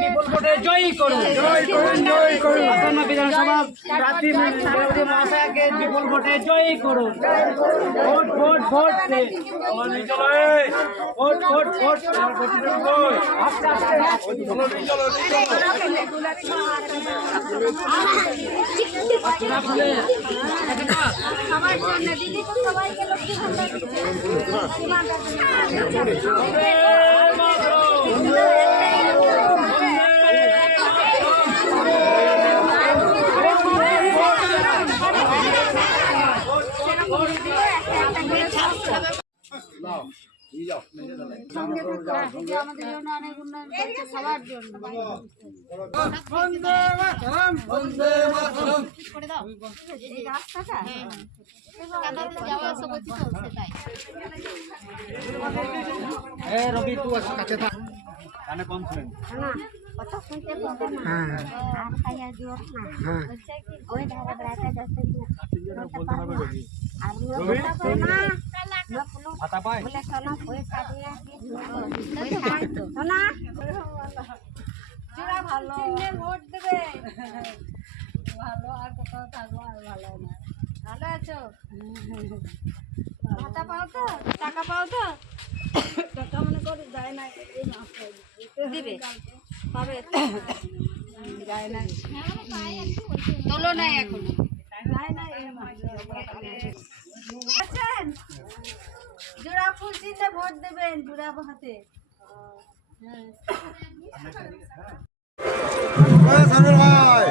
বিপুল ভোটে জয়ী করুন, বিধানসভা প্রার্থী মহাশয়কে বিপুল ভোটে জয়ী করুন। Vote vote vote vote vote vote সবার জন্য রবি তু কাছে থাক কানে কম শুনেন কথা শুনতে পাবো না আর খাইয়া জোর না ওই ধারে বেড়াতে যাচ্ছে আর মোটা পায় না হাতা পায় বলে সোনা পয়সা দিয়ে সোনা চূড়া ভালো ভোট দেবে ভালো আর কোথাও থাকবো আর ভালো না ভালো আছো ভাতা পাও তো টাকা পাও তো টাকা মনে করে যায় না দিবে পাবে যায় না তোলো নাই এখন যায় না জোড়া ফুল চিনতে ভোট দেবেন জোড়া হাতে ভাই